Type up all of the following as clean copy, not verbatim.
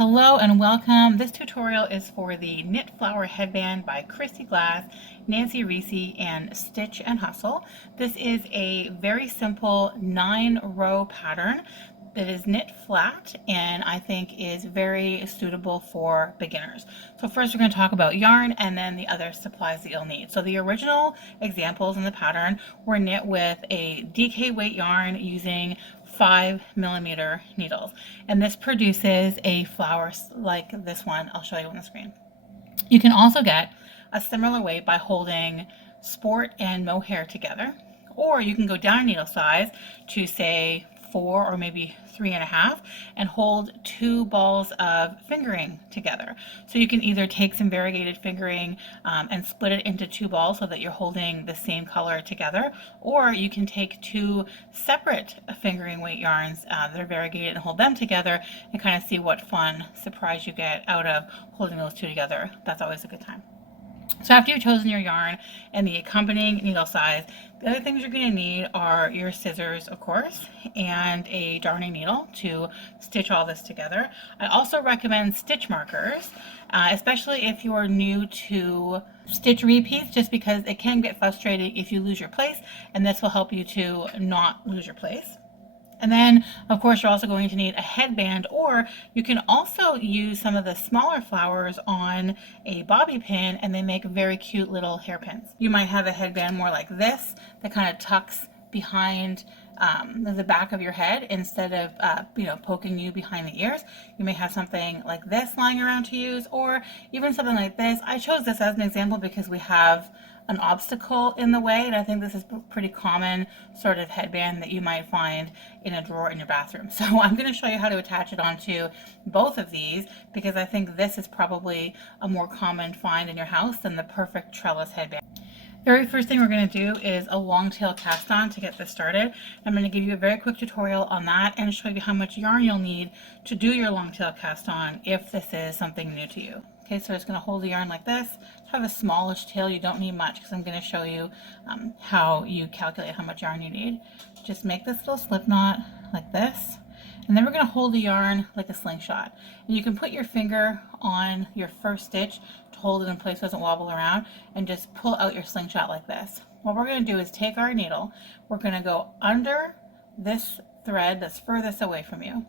Hello and welcome. This tutorial is for the Knit Flower Headband by Christy Glass, Nancy Reese, and Stitch and Hustle. This is a very simple 9-row pattern that is knit flat and I think is very suitable for beginners. So first we're going to talk about yarn and then the other supplies that you'll need. So the original examples in the pattern were knit with a DK weight yarn using 5mm needles, and this produces a flower like this one I'll show you on the screen. You can also get a similar weight by holding sport and mohair together, or you can go down needle size to say 4 or maybe 3.5 and hold 2 balls of fingering together. So you can either take some variegated fingering and split it into 2 balls so that you're holding the same color together, or you can take 2 separate fingering weight yarns that are variegated and hold them together and kind of see what fun surprise you get out of holding those 2 together. That's always a good time. So after you've chosen your yarn and the accompanying needle size, the other things you're going to need are your scissors, of course, and a darning needle to stitch all this together. I also recommend stitch markers, especially if you are new to stitch repeats, just because it can get frustrating if you lose your place, and this will help you to not lose your place. And then, of course, you're also going to need a headband, or you can also use some of the smaller flowers on a bobby pin, and they make very cute little hairpins. You might have a headband more like this that kind of tucks behind the back of your head instead of poking you behind the ears. You may have something like this lying around to use, or even something like this. I chose this as an example because we have an obstacle in the way, and I think this is a pretty common sort of headband that you might find in a drawer in your bathroom. So I'm going to show you how to attach it onto both of these, because I think this is probably a more common find in your house than the perfect trellis headband. Very first thing we're going to do is a long tail cast on to get this started. I'm going to give you a very quick tutorial on that and show you how much yarn you'll need to do your long tail cast on if this is something new to you. Okay, so it's going to hold the yarn like this. Have a smallish tail. You don't need much because I'm going to show you how you calculate how much yarn you need. Just make this little slip knot like this, and then we're going to hold the yarn like a slingshot. And you can put your finger on your first stitch to hold it in place so it doesn't wobble around, and just pull out your slingshot like this. What we're going to do is take our needle, we're going to go under this thread that's furthest away from you,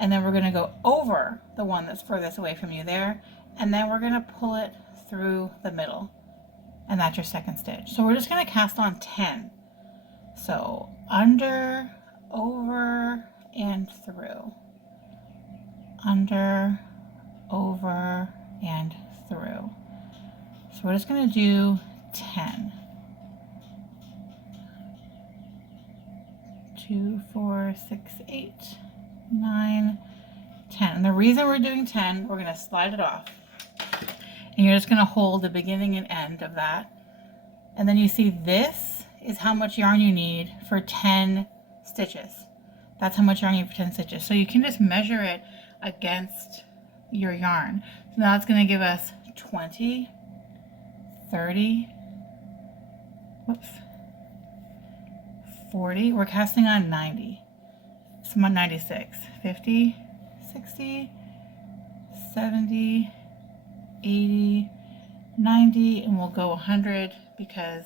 and then we're going to go over the one that's furthest away from you there, and then we're going to pull it through the middle, and that's your second stitch. So we're just going to cast on 10. So under, over, and through, under, over, and through. So we're just going to do 10. 2, 4, 6, 8, 9, 10. And the reason we're doing 10, we're going to slide it off. And you're just going to hold the beginning and end of that. And then you see this is how much yarn you need for 10 stitches. That's how much yarn you need for 10 stitches. So you can just measure it against your yarn. So now it's going to give us 20, 30, 40. We're casting on 90. So I'm on 96, 50, 60, 70, 80, 90, and we'll go 100 because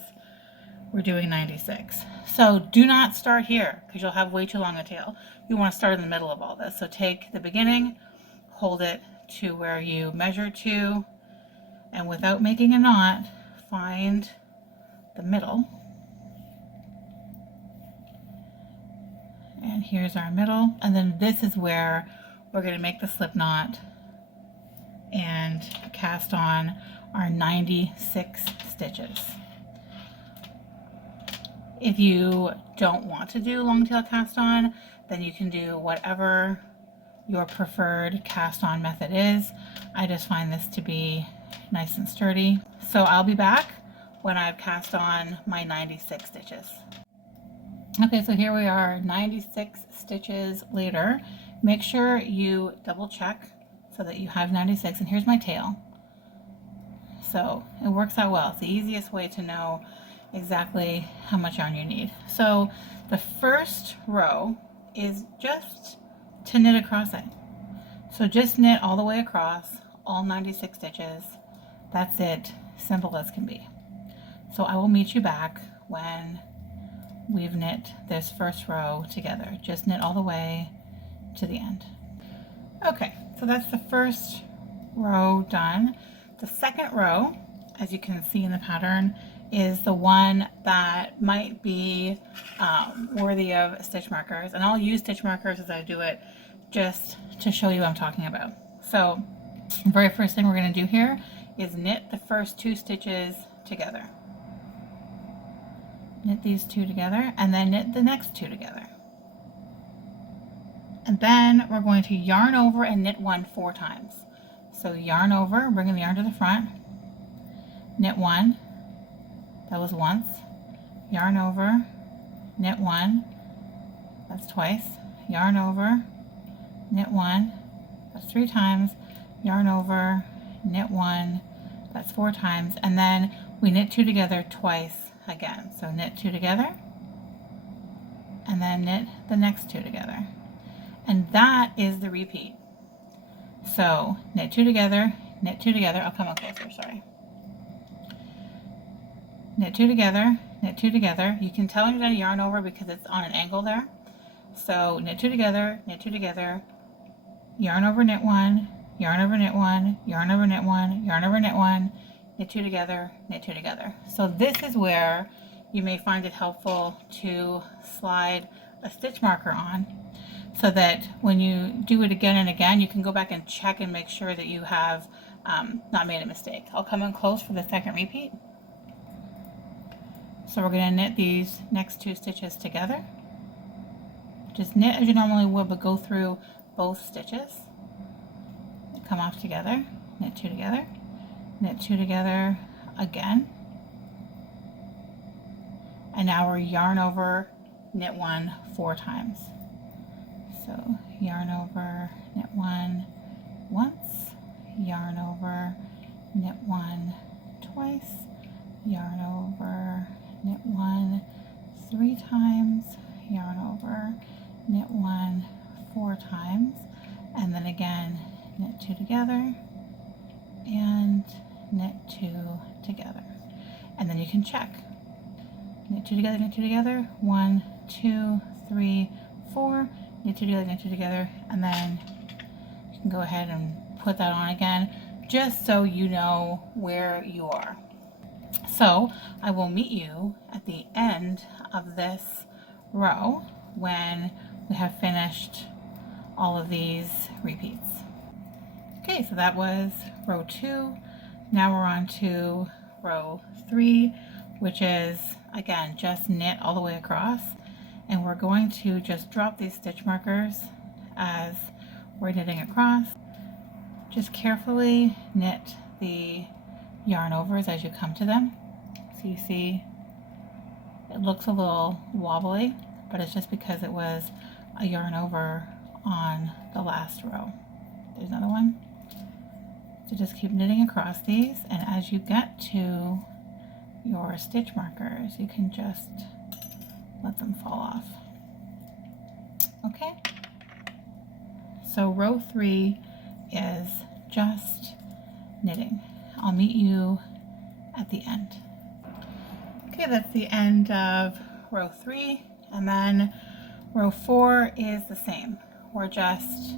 we're doing 96. So do not start here because you'll have way too long a tail. You want to start in the middle of all this. So take the beginning, hold it to where you measure to, and without making a knot, find the middle. And here's our middle, and then this is where we're going to make the slip knot and cast on our 96 stitches. If you don't want to do long tail cast on, then you can do whatever your preferred cast on method is. I just find this to be nice and sturdy. So I'll be back when I've cast on my 96 stitches. Okay, so here we are, 96 stitches later. Make sure you double check so that you have 96, and here's my tail. So it works out well. It's the easiest way to know exactly how much yarn you need. So the first row is just to knit across it. So just knit all the way across, all 96 stitches. That's it, simple as can be. So I will meet you back when we've knit this first row together. Just knit all the way to the end. Okay, so that's the first row done. The second row, as you can see in the pattern, is the one that might be worthy of stitch markers. And I'll use stitch markers as I do it just to show you what I'm talking about. So the very first thing we're going to do here is knit the first 2 stitches together. Knit these 2 together and then knit the next 2 together. And then we're going to yarn over and knit 1 4 times. So yarn over, bringing the yarn to the front, knit 1, that was once, yarn over, knit 1, that's twice, yarn over, knit 1, that's 3 times, yarn over, knit 1, that's 4 times, and then we knit 2 together twice again. So knit 2 together, and then knit the next 2 together. And that is the repeat. So knit 2 together, knit 2 together, I'll come up closer, sorry. Knit 2 together, knit 2 together. You can tell you're going to yarn over because it's on an angle there. So knit 2 together, knit 2 together, yarn over, knit 1, yarn over, knit 1, yarn over, knit 1, yarn over, knit 1, knit 2 together, knit 2 together. So this is where you may find it helpful to slide a stitch marker on, so that when you do it again and again, you can go back and check and make sure that you have not made a mistake. I'll come in close for the second repeat. So we're going to knit these next 2 stitches together. Just knit as you normally would, but go through both stitches. Come off together, knit 2 together, knit 2 together again. And now we're yarn over, knit 1 4 times. So yarn over, knit 1 once, yarn over, knit 1 twice, yarn over, knit 1 3 times, yarn over, knit 1 4 times, and then again knit 2 together and knit 2 together. And then you can check. Knit 2 together, knit 2 together, 1 2 3 4, knit 2 together, knit 2 together, and then you can go ahead and put that on again, just so you know where you are. So I will meet you at the end of this row when we have finished all of these repeats. Okay, so that was row 2. Now we're on to row 3, which is, again, just knit all the way across. And we're going to just drop these stitch markers as we're knitting across. Just carefully knit the yarn overs as you come to them. So you see it looks a little wobbly, but it's just because it was a yarn over on the last row. There's another one. So just keep knitting across these, and as you get to your stitch markers, you can just let them fall off. Okay, so row 3 is just knitting. I'll meet you at the end. Okay, that's the end of row 3, and then row 4 is the same. We're just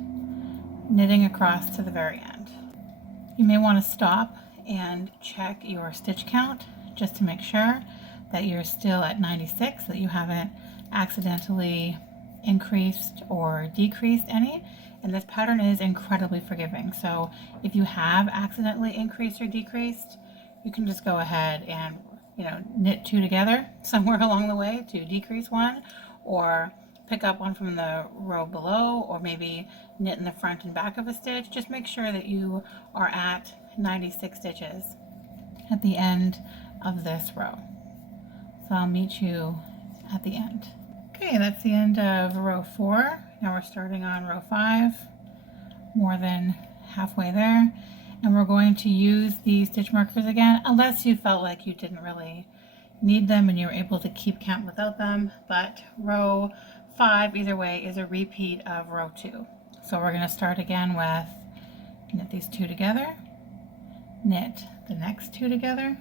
knitting across to the very end. You may want to stop and check your stitch count just to make sure that you're still at 96, that you haven't accidentally increased or decreased any. And this pattern is incredibly forgiving. So if you have accidentally increased or decreased, you can just go ahead and, knit 2 together somewhere along the way to decrease 1, or pick up one from the row below, or maybe knit in the front and back of a stitch. Just make sure that you are at 96 stitches at the end of this row. So I'll meet you at the end. Okay, that's the end of row 4. Now we're starting on row 5, more than halfway there. And we're going to use these stitch markers again, unless you felt like you didn't really need them and you were able to keep count without them. But row 5, either way, is a repeat of row 2. So we're going to start again with knit these two together, knit the next two together,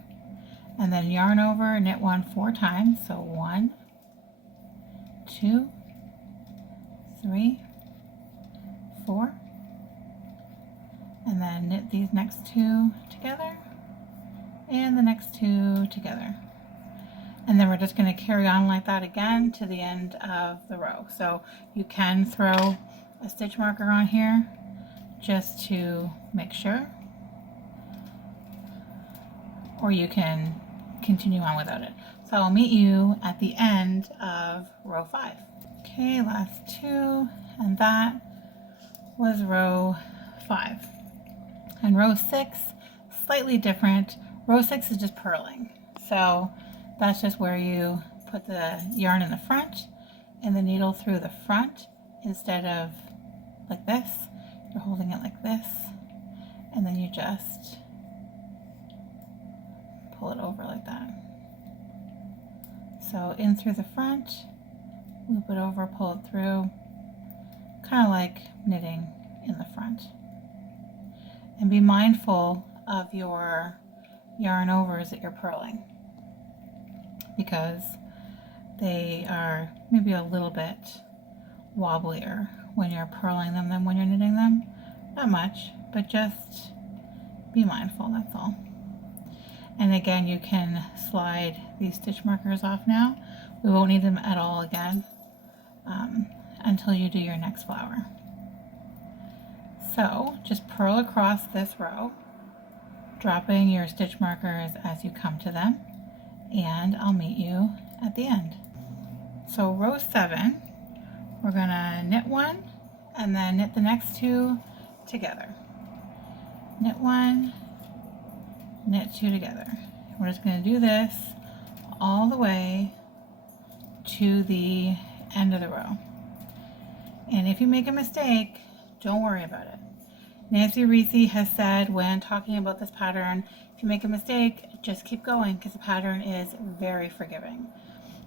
and then yarn over, knit one 4 times. So 1, 2, 3, 4, and then knit these next two together and the next two together. And then we're just going to carry on like that again to the end of the row. So you can throw a stitch marker on here just to make sure, or you can continue on without it. So I'll meet you at the end of row 5. Okay, last 2, and that was row 5. And row 6, slightly different. Row 6 is just purling. So that's just where you put the yarn in the front and the needle through the front instead of like this. You're holding it like this, and then you just pull it over like that. So in through the front, loop it over, pull it through, kind of like knitting in the front. And be mindful of your yarn overs that you're purling, because they are maybe a little bit wobblier when you're purling them than when you're knitting them. Not much, but just be mindful, that's all. And again, you can slide these stitch markers off now. We won't need them at all again until you do your next flower. So just purl across this row, dropping your stitch markers as you come to them, and I'll meet you at the end. So row 7, we're gonna knit 1 and then knit the next 2 together. Knit 1, knit 2 together. We're just going to do this all the way to the end of the row. And if you make a mistake, don't worry about it. Nancy Reese has said when talking about this pattern, if you make a mistake, just keep going, because the pattern is very forgiving.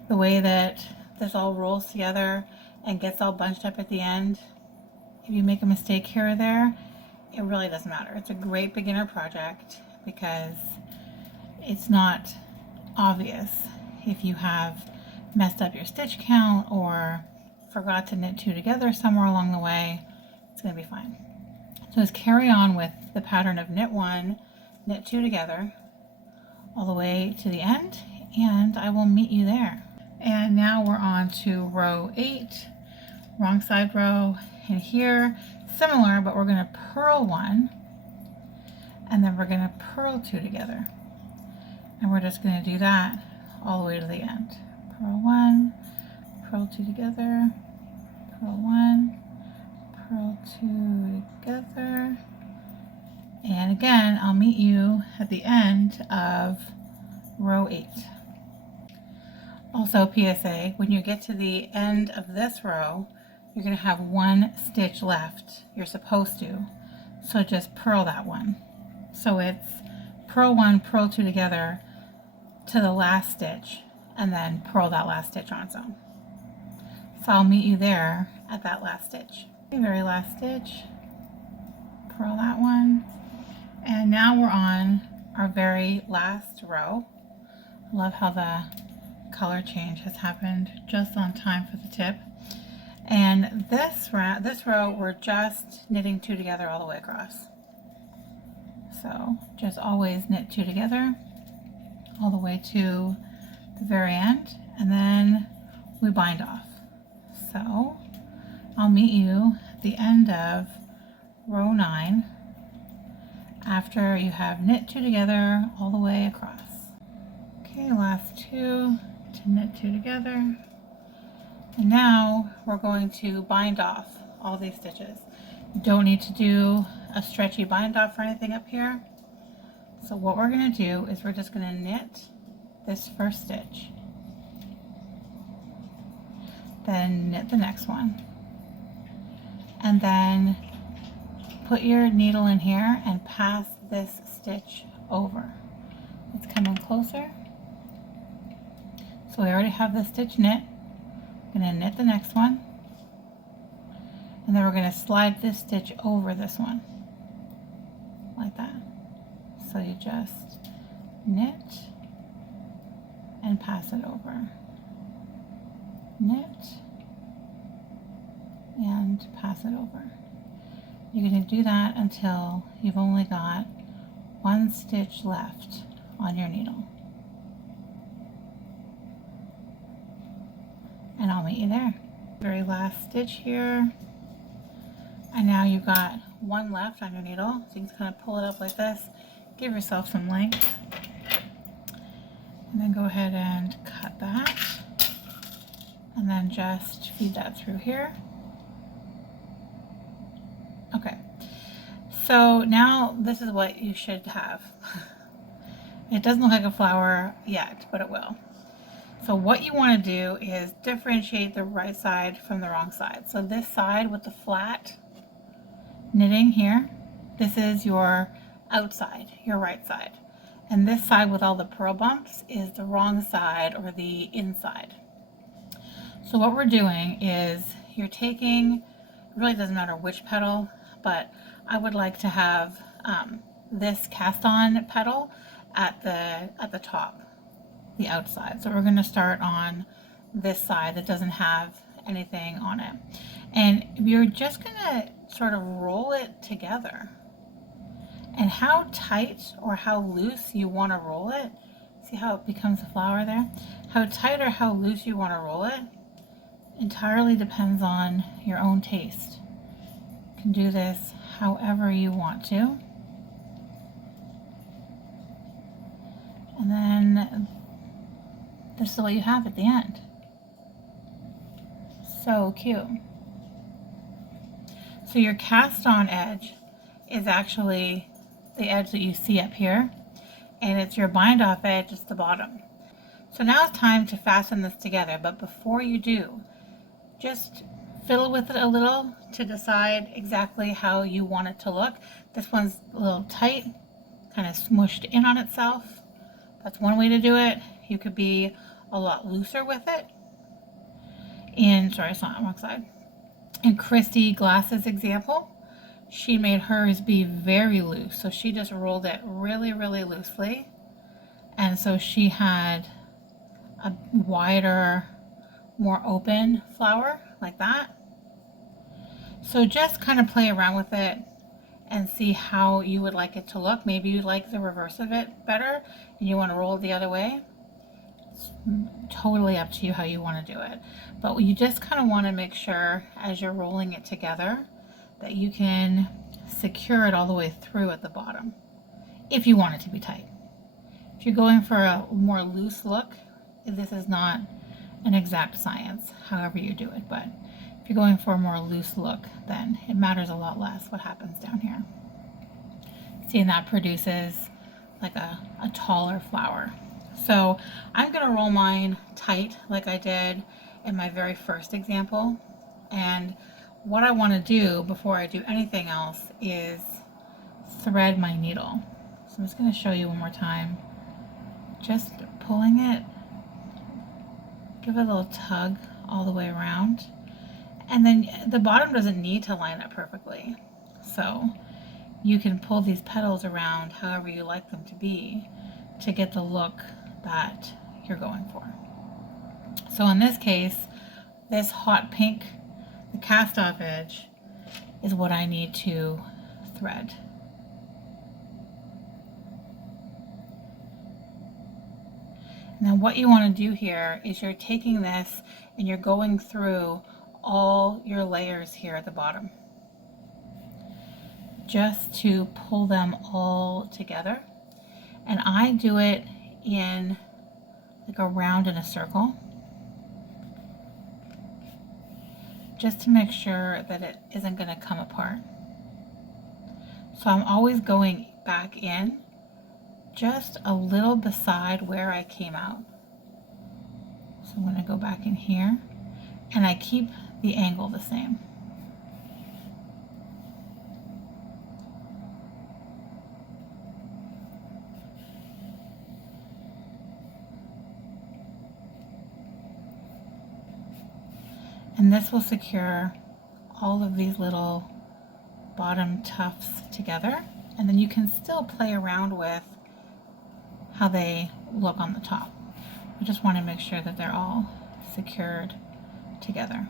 The way that this all rolls together and gets all bunched up at the end, if you make a mistake here or there, it really doesn't matter. It's a great beginner project because it's not obvious if you have messed up your stitch count or forgot to knit 2 together somewhere along the way. It's going to be fine. So just carry on with the pattern of knit 1, knit 2 together all the way to the end, and I will meet you there. And now we're on to row 8, wrong side row, and here similar, but we're going to purl 1 and then we're going to purl 2 together, and we're just going to do that all the way to the end. Purl 1, purl 2 together, purl 1, purl 2 together, and again I'll meet you at the end of row 8. Also, PSA, when you get to the end of this row, you're going to have 1 stitch left. You're supposed to. So just purl that one. So it's purl 1, purl 2 together to the last stitch, and then purl that last stitch on its own. So I'll meet you there at that last stitch. The very last stitch, purl that one, and now we're on our very last row. I love how the color change has happened just on time for the tip. And this row we're just knitting 2 together all the way across. So just always knit 2 together all the way to the very end, and then we bind off. So I'll meet you at the end of row 9 after you have knit 2 together all the way across. Okay, last 2 to knit 2 together, and now we're going to bind off all these stitches. You don't need to do a stretchy bind off or anything up here. So what we're going to do is we're just going to knit this first stitch, then knit the next one, and then put your needle in here and pass this stitch over. It's coming closer. So we already have the stitch knit. I'm going to knit the next one, And then we're going to slide this stitch over this one, like that. So you just knit and pass it over. Knit and pass it over. You're going to do that until you've only got one stitch left on your needle. And I'll meet you there. Very last stitch here. And now you've got one left on your needle. So you can just kind of pull it up like this. Give yourself some length. And then go ahead and cut that. And then just feed that through here. Okay. So now this is what you should have. It doesn't look like a flower yet, but it will. So what you want to do is differentiate the right side from the wrong side. So this side with the flat knitting here, this is your outside, your right side. And this side with all the purl bumps is the wrong side, or the inside. So what we're doing is you're taking, it really doesn't matter which petal, but I would like to have this cast on petal at the top, the outside. So we're going to start on this side that doesn't have anything on it. And you're just going to sort of roll it together. And how tight or how loose you want to roll it, see how it becomes a flower there? How tight or how loose you want to roll it entirely depends on your own taste. You can do this however you want to. And then this is what you have at the end. So cute. So your cast on edge is actually the edge that you see up here, and it's your bind off edge, it's the bottom. So now it's time to fasten this together, but before you do, just fiddle with it a little to decide exactly how you want it to look. This one's a little tight, kind of smushed in on itself. That's one way to do it. You could be a lot looser with it. Sorry, it's not on the wrong side. In Christy Glass's example, she made hers be very loose. So she just rolled it really, really loosely. And so she had a wider, more open flower like that. So just kind of play around with it and see how you would like it to look. Maybe you like the reverse of it better and you want to roll it the other way. It's totally up to you how you want to do it. But you just kind of want to make sure as you're rolling it together that you can secure it all the way through at the bottom, if you want it to be tight. If you're going for a more loose look, this is not an exact science, however you do it, but if you're going for a more loose look, then it matters a lot less what happens down here. See, and that produces like a taller flower. So I'm going to roll mine tight like I did in my very first example. And what I want to do before I do anything else is thread my needle. So I'm just going to show you one more time. Just pulling it, give it a little tug all the way around. And then the bottom doesn't need to line up perfectly. So you can pull these petals around however you like them to be to get the look that you're going for. So in this case, this hot pink, the cast off edge, is what I need to thread. Now what you want to do here is you're taking this and you're going through all your layers here at the bottom, just to pull them all together. And I do it in like a round in a circle, just to make sure that it isn't going to come apart. So I'm always going back in just a little beside where I came out. So I'm going to go back in here, and I keep the angle the same. And this will secure all of these little bottom tufts together, and then you can still play around with how they look on the top. I just want to make sure that they're all secured together.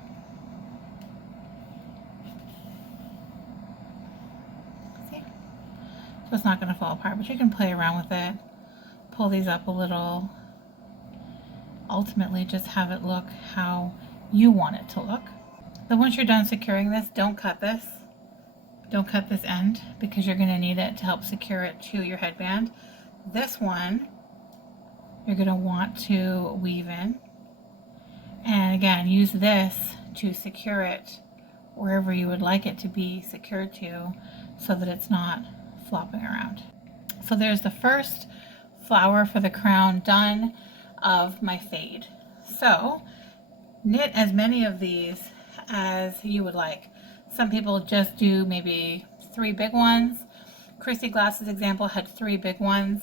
See? So it's not going to fall apart, but you can play around with it, pull these up a little, ultimately just have it look how you want it to look. Then once you're done securing this, don't cut this. Don't cut this end because you're going to need it to help secure it to your headband. This one you're going to want to weave in, and again use this to secure it wherever you would like it to be secured to so that it's not flopping around. So there's the first flower for the crown done of my fade. So knit as many of these as you would like. Some people just do maybe 3 big ones. Chrissy Glass's example had 3 big ones.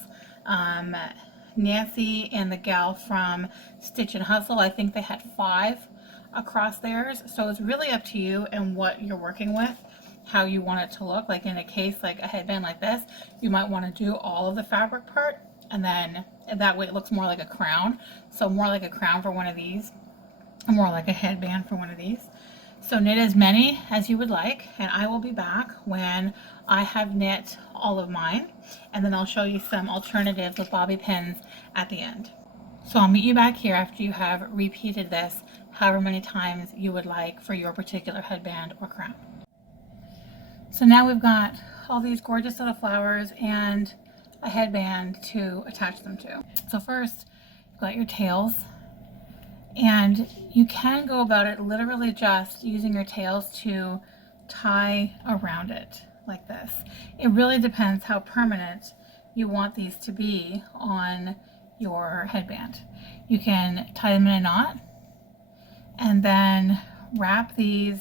Nancy and the gal from Stitch and Hustle, I think they had 5 across theirs. So it's really up to you and what you're working with, how you want it to look. Like in a case like a headband like this, you might want to do all of the fabric part, and then that way it looks more like a crown. So more like a crown for one of these, and more like a headband for one of these. So knit as many as you would like, and I will be back when I have knit all of mine, and then I'll show you some alternatives with bobby pins at the end. So I'll meet you back here after you have repeated this however many times you would like for your particular headband or crown. So now we've got all these gorgeous little flowers and a headband to attach them to. So first, you've got your tails. And you can go about it literally just using your tails to tie around it like this. It really depends how permanent you want these to be on your headband. You can tie them in a knot and then wrap these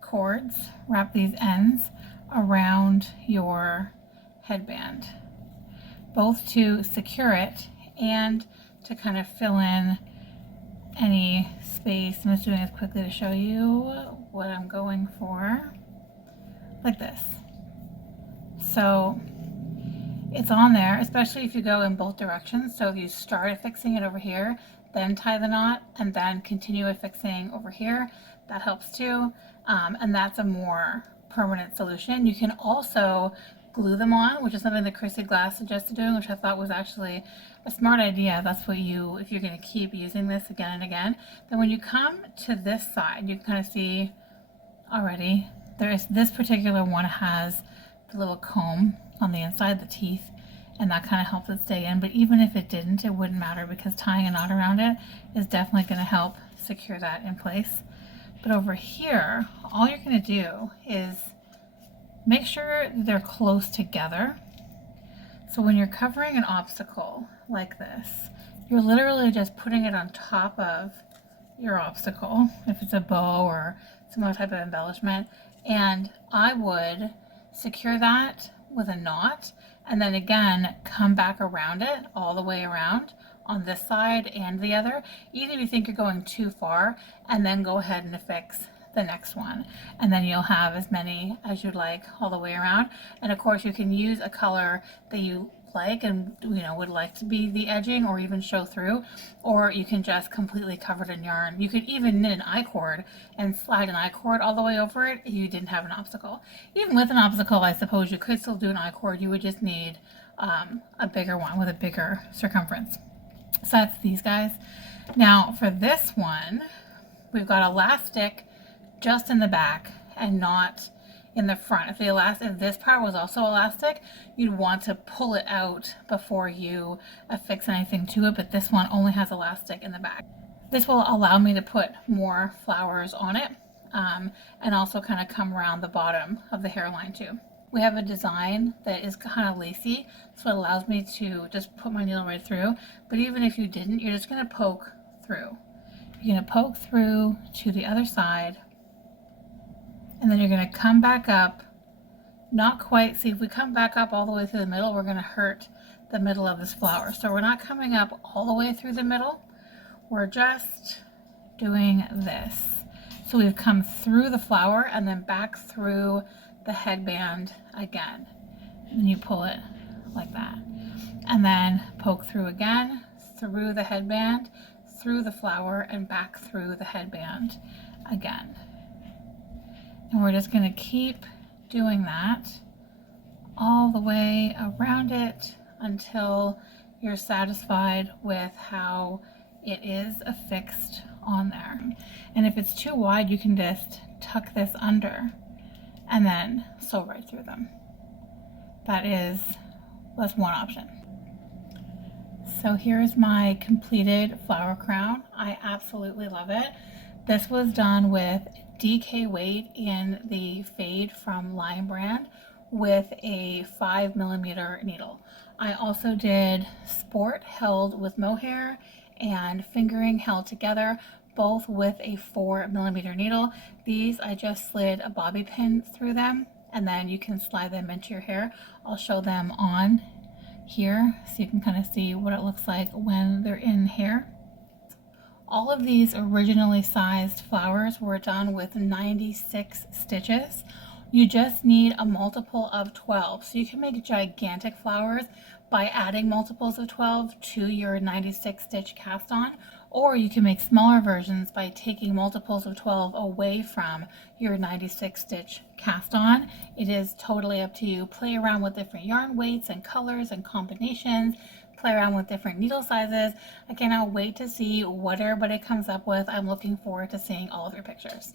cords, wrap these ends around your headband, both to secure it and to kind of fill in any space. I'm just doing this quickly to show you what I'm going for, like this. So it's on there, especially if you go in both directions. So if you start affixing it over here, then tie the knot, and then continue affixing over here, that helps too. And that's a more permanent solution. You can also glue them on, which is something that Chrissy Glass suggested doing, which I thought was actually a smart idea. That's what you, if you're going to keep using this again and again, then when you come to this side, you can kind of see already, there's this particular one has the little comb on the inside, the teeth, and that kind of helps it stay in. But even if it didn't, it wouldn't matter because tying a knot around it is definitely going to help secure that in place. But over here, all you're going to do is make sure they're close together. So when you're covering an obstacle like this, you're literally just putting it on top of your obstacle, if it's a bow or some other type of embellishment. And I would secure that with a knot, and then again come back around it all the way around on this side and the other, even if you think you're going too far, and then go ahead and affix the next one, and then you'll have as many as you'd like all the way around. And of course you can use a color that you like and would like to be the edging or even show through, or you can just completely cover it in yarn. You could even knit an I-cord and slide an I-cord all the way over it if you didn't have an obstacle. Even with an obstacle, I suppose you could still do an I-cord. You would just need a bigger one with a bigger circumference. So that's these guys. Now for this one, we've got elastic just in the back and not in the front. If this part was also elastic, you'd want to pull it out before you affix anything to it, but this one only has elastic in the back. This will allow me to put more flowers on it, and also kind of come around the bottom of the hairline too. We have a design that is kind of lacy, so it allows me to just put my needle right through, but even if you didn't, you're just going to poke through. You're going to poke through to the other side, and then you're going to come back up, not quite. See, if we come back up all the way through the middle, we're going to hurt the middle of this flower. So we're not coming up all the way through the middle. We're just doing this. So we've come through the flower and then back through the headband again. And you pull it like that. And then poke through again, through the headband, through the flower, and back through the headband again. And we're just going to keep doing that all the way around it until you're satisfied with how it is affixed on there. And if it's too wide, you can just tuck this under and then sew right through them. That's one option. So here's my completed flower crown. I absolutely love it. This was done with DK weight in the Fade from Lion brand with a 5mm needle. I also did Sport held with mohair and fingering held together, both with a 4mm needle. These I just slid a bobby pin through them, and then you can slide them into your hair. I'll show them on here so you can kind of see what it looks like when they're in hair. All of these originally sized flowers were done with 96 stitches. You just need a multiple of 12. So you can make gigantic flowers by adding multiples of 12 to your 96 stitch cast on, or you can make smaller versions by taking multiples of 12 away from your 96 stitch cast on. It is totally up to you. Play around with different yarn weights and colors and combinations. Play around with different needle sizes. I cannot wait to see what everybody comes up with. I'm looking forward to seeing all of your pictures.